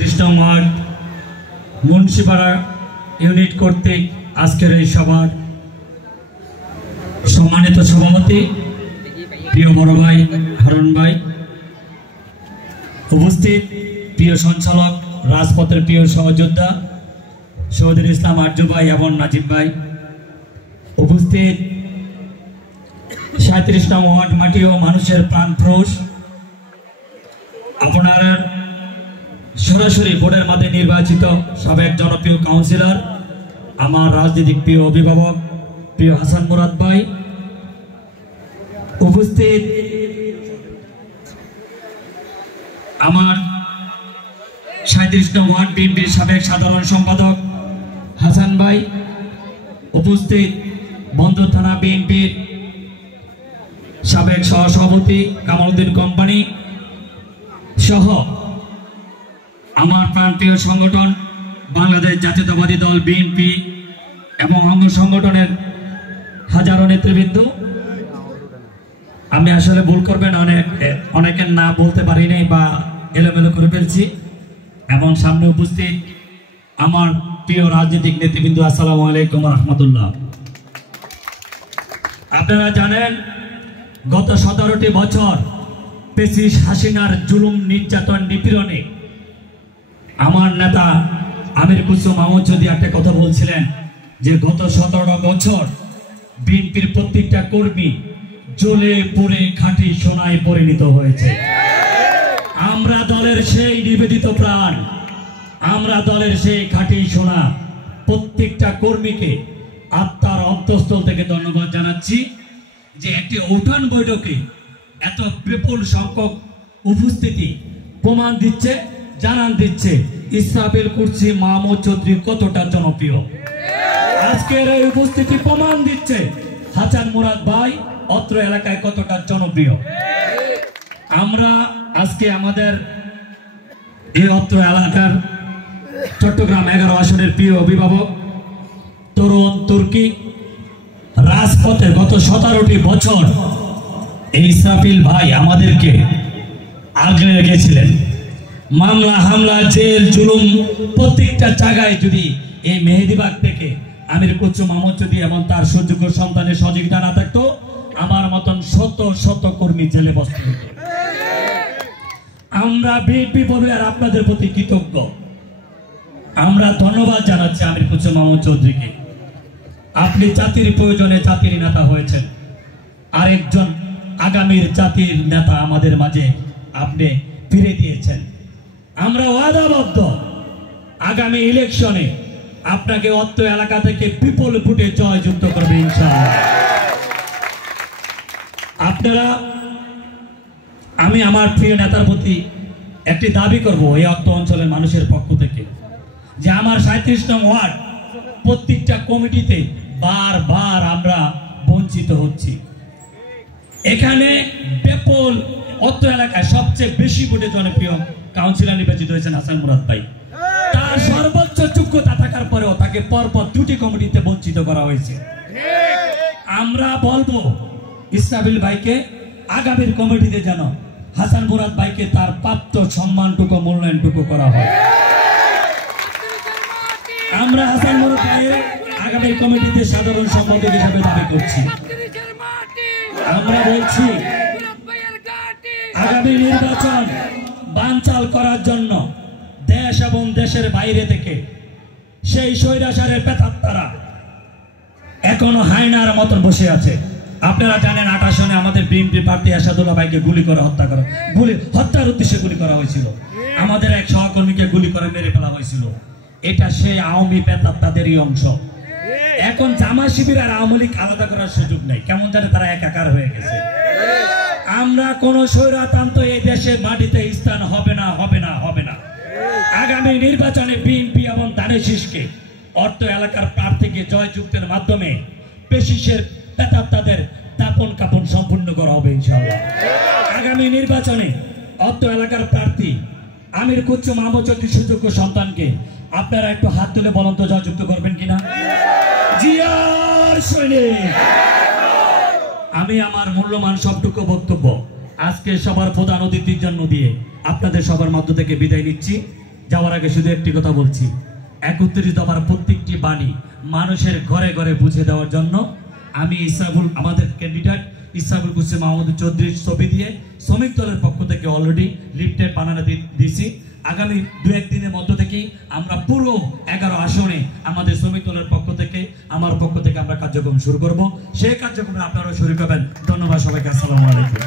৩০ নং word Munshipara unit কর্তৃক আজকের এই সভার সম্মানিত সভাপতি প্রিয় বড় ভাই হারুন ভাই, উপস্থিত প্রিয় সঞ্চালক, রাজপথের প্রিয় সহযোদ্ধা শহীদুল ইসলাম আর্য ভাই এবং নাজিব ভাই, উপস্থিত ৩৭ নং ওয়ার্ড মাটি ও মানুষের প্রাণপুরুষ, আপনার সরাসরি ভোটের মাধ্যমে নির্বাচিত সাবেক জনপ্রিয় কাউন্সিলর, আমার রাজনৈতিক প্রিয় অভিভাবক প্রিয় হাসান মুরাদ ভাই, উপস্থিত আমার ৩৭ নং ওয়ার্ড বিএনপির সাবেক সাধারণ সম্পাদক হাসান ভাই, উপস্থিত বন্দর থানা বিএনপির সাবেক সহসভাপতি কামালউদ্দিন কোম্পানি সহ আমার প্রান্তীয় সংগঠন বাংলাদেশ জাতীয়তাবাদী দল বিএনপি এবং অঙ্গ সংগঠনের হাজারো নেতৃবৃন্দ। আমি আসলে ভুল করবেন, অনেকের না বলতে পারি নাই বা এলোমেলো করে ফেলছি। এবং সামনে উপস্থিত আমার প্রিয় রাজনৈতিক নেতৃবৃন্দ, আসসালামু আলাইকুম রহমতুল্লাহ। আপনারা জানেন গত ১৭টি বছর ফ্যাসিস্ট হাসিনার জুলুম, নির্যাতন, নিপীড়নে আমার নেতা আমির কুসুম মাহমুদ চৌধুরী একটা কথা বলছিলেন যে গত ১৭ বছর বিএনপির প্রত্যেকটা কর্মী জ্বলে পুড়ে খাঁটি সোনায় পরিণত হয়েছে। আমরা দলের সেই নিবেদিত প্রাণ, আমরা দলের সেই খাঁটি সোনা, প্রত্যেকটা কর্মীকে আত্মার অন্তঃস্থল থেকে ধন্যবাদ জানাচ্ছি যে একটি উঠান বৈঠকে এত বিপুল সংখ্যক উপস্থিতি প্রমাণ দিচ্ছে, জানান দিচ্ছে ইসরাফিল কুরসি মাহমুদ চৌধুরী কতটা জনপ্রিয়। আজকের এই উপস্থিতি প্রমাণ দিচ্ছে হাসান মুরাদ ভাই অত্র এলাকায় কতটা জনপ্রিয়। আমরা আজকে আমাদের এই অত্র এলাকার চট্টগ্রাম 11 আসনের প্রিয় অভিভাবক তরুণ তুর্কি রাজপথে গত 17টি বছর এই ইসরাফিল ভাই আমাদেরকে আগলে রেখেছিলেন। মামলা, হামলা, জেল, জুলুম প্রত্যেকটা জায়গায় যদি এই মেহেদিবাগ থেকে আমির কুসুম মাহমুদ চৌধুরী এবং তার সুযোগ্য সন্তানের সহযোগিতা না থাকতো, আমার মতন শত শত কর্মী জেলে বসতে হতো। আমরা বিএনপি পরিবার আপনাদের প্রতি কৃতজ্ঞ। আমরা ধন্যবাদ জানাচ্ছি আমির কুসুম মাহমুদ চৌধুরীকে। আপনি জাতির প্রয়োজনে জাতির নেতা হয়েছেন, আরেকজন আগামীর জাতির নেতা আমাদের মাঝে আপনি ফিরে দিয়েছেন। আমরা ওয়াদাবদ্ধ আগামী ইলেকশনে আপনাকে অত্র এলাকা থেকে বিপুল ভোটে জয়যুক্ত করবে ইনশাআল্লাহ। আপনারা, আমি আমার প্রিয় নেতার প্রতি একটি দাবি করব এই অত্র অঞ্চলের মানুষের পক্ষ থেকে যে আমার ৩৭ নং ওয়ার্ড প্রত্যেকটা কমিটিতে বারবার আমরা বঞ্চিত হচ্ছি। এখানে বিপুল অত্র এলাকায় সবচেয়ে বেশি ভোটে জনপ্রিয় কাউন্সিলর নির্বাচিত হয়েছেন হাসান মুরাদ ভাই। তার সর্বোচ্চ যোগ্যতা থাকার পরেও তাকে পরপর 2টি কমিটিতে বঞ্চিত করা হয়েছে। আমরা বলবো ইসরাফিল ভাইকে আগামীর কমিটিতে যেন হাসান মুরাদ ভাইকে তার প্রাপ্ত সম্মানটুকু, মূল্যায়নটুকু করা হয়। আমরা হাসান মুরাদ ভাইয়ের আগামী কমিটিতে সাধারণ সম্পাদক হিসেবে দাবি করছি। আমরা বলছি আগামী নির্বাচন বানচাল করার জন্য দেশ এবং দেশের বাইরে থেকে সেই স্বৈরাচারের প্রেতাত্মারা এখনো হায়নার মতন বসে আছে। আপনারা জানেন 28 সনে আমাদের বিএনপি প্রার্থী আসাদুল্লাহ ভাইকে হত্যার উদ্দেশ্যে গুলি করা হয়েছিল। আমাদের এক সহকর্মীকে গুলি করে মেরে ফেলা হয়েছিল। এটা সেই আওয়ামী প্রেতাত্মাদেরই অংশ। এখন জামা শিবির আর আওয়ামী লীগ আলাদা করার সুযোগ নেই, কেমন জানে তারা একাকার হয়ে গেছে। আমরা কোন স্বৈরতন্ত্র এই দেশে মাটিতে স্থান হবে না, হবে না, হবে না। আগামী নির্বাচনে বিএনপি এবং দানেশিসকে অর্থ এলাকার প্রার্থীকে জয়যুক্তের মাধ্যমে পেশিসের প্রেতাত্মাদের দাপন কাপন সম্পূর্ণ করা হবে ইনশাআল্লাহ। আগামী নির্বাচনে অর্থ এলাকার প্রার্থী আমির কুসুম মাহমুদ চৌধুরীর সুযোগ্য সন্তানকে আপনারা একটু হাত তুলে বলুন তো জয়যুক্ত করবেন কিনা? জিয়ার সৈনিক। আমি আমার মূল্যবান সবটুকু বক্তব্য আজকে সবার প্রধান অতিথির জন্য দিয়ে আপনাদের সবার মধ্য থেকে বিদায় নিচ্ছি। যাওয়ার আগে শুধু একটি কথা বলছি, 31 দফার প্রত্যেকটি বাণী মানুষের ঘরে ঘরে বুঝে দেওয়ার জন্য আমি ইসরাবুল, আমাদের ক্যান্ডিডেট ইসরাবুল কুসুম মাহমুদ চৌধুরীর ছবি দিয়ে শ্রমিক দলের পক্ষ থেকে অলরেডি লিফটেড বানানো দিয়েছি। আগামী 2-1 দিনের মধ্য থেকে আমরা পুরো 11 আসনে আমাদের শ্রমিক দলের পক্ষ থেকে, আমার পক্ষ থেকে আমরা কার্যক্রম শুরু করব। সেই কার্যক্রমে আপনারাও শুরু করবেন। ধন্যবাদ সবাইকে, আসসালামু আলাইকুম।